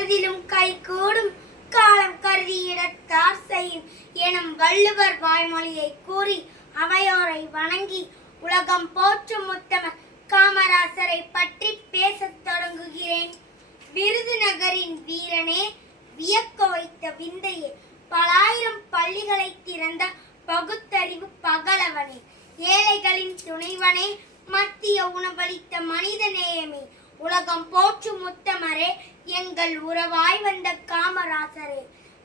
கருதிலும் கைகூடும் காலம் கருதி இடத்தார் செய்யும் எனும் வள்ளுவர் வாய்மொழியை கூறி அவையோரை வணங்கி உலகம் போற்றும் உத்தமர் காமராசரை பற்றி பேசத் தொடங்குகிறேன். விருதுநகரின் வீரனே, வியக்க வைத்த விந்தையே, பலாயிரம் பள்ளிகளை திறந்த பகுத்தறிவு பகலவனே, ஏழைகளின் துணைவனே, மத்திய உணவளித்த மனித நேயமே, உலகம் போற்றும் உத்தமரே, எங்கள் உறவாய் வந்த காமராசரே.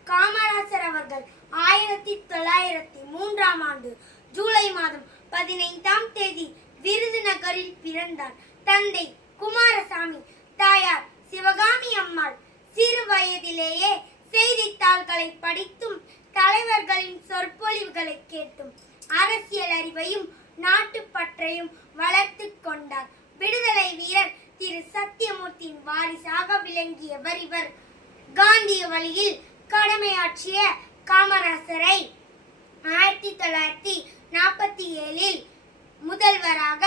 காமராசர் அவர்கள் 1903ஆம் ஆண்டு ஜூலை மாதம் 15ஆம் தேதி விருதுநகரில் பிறந்தார். தந்தை குமாரசாமி, தாயார் சிவகாமி அம்மாள். சிறு வயதிலேயே செய்தித்தாள்களை படித்தும் தலைவர்களின் சொற்பொழிவுகளை கேட்டும் அரசியல் அறிவையும் நாட்டுப்பற்றையும் வளர்த்து கொண்டார். விடுதலை வீரர் திரு சத்தியமூர்த்தியின் வாரிசாக விளங்கியவர் இவர். காந்திய வழியில் கடமையாற்றிய காமராசரை 1947இல் முதல்வராக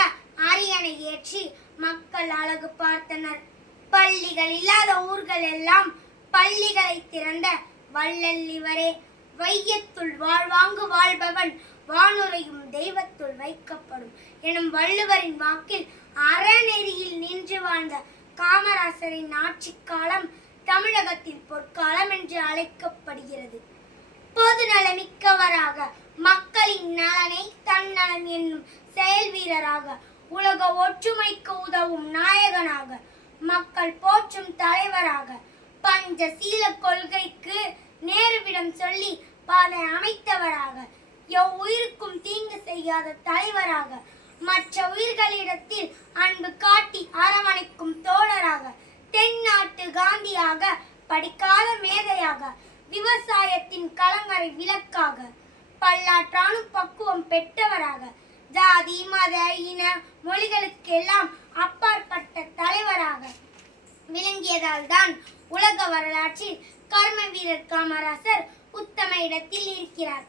அரியணை ஏற்றி மக்கள் அழகு பார்த்தனர். பள்ளிகள் இல்லாத ஊர்கள் எல்லாம் பள்ளிகளை திறந்த வள்ளல் இவரே. வையத்துள் வாழ்வாங்கு வாழ்பவன் வானுரையும் தெய்வத்துள் வைக்கப்படும் எனும் வள்ளுவரின் வாக்கில் அறநெறியில் நின்று வாழ்ந்த காமராசரின் ஆட்சி காலம் தமிழகத்தின் பொற்காலம் என்று அழைக்கப்படுகிறது. பொது நலமிக்கவராக, மக்களின் நலனை தன்னலம் என்னும் செயல் வீரராக, உலக ஒற்றுமைக்கு உதவும் நாயகனாக, மக்கள் போற்றும் தலைவராக, பஞ்சசீல கொள்கைக்கு நேருவிடம் சொல்லி பாதை அமைத்தவராக, எவ்வுயிருக்கும் தீங்கு செய்யாத தலைவராக, மற்ற உயிர்களிடத்தில் அன்பு காட்டி அரவணைக்கும் தோழராக, தென்னாட்டு காந்தியாக, படிக்காத மேதையாக, விவசாயத்தின் கலங்கரை விளக்காக, பல்லாற்றானும் பக்குவம் பெற்றவராக, ஜாதி மத இன மொழிகளுக்கெல்லாம் அப்பாற்பட்ட தலைவராக விளங்கியதால் தான் உலக வரலாற்றில் கர்ம வீரர் காமராசர் உத்தம இடத்தில் இருக்கிறார்,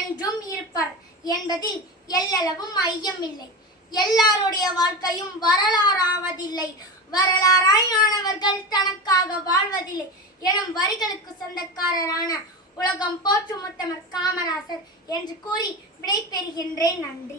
என்றும் இருப்பார் என்பதில் எல்லளவும் ஐயமில்லை. எல்லாருடைய வாழ்க்கையும் வரலாறாவதில்லை, வரலாறாய் ஆனவர்கள் தனக்காக வாழ்வதில்லை எனும் வரிகளுக்கு சொந்தக்காரரான உலகம் போற்றும் உத்தமர் காமராசர் என்று கூறி விடை பெறுகின்றேன். நன்றி.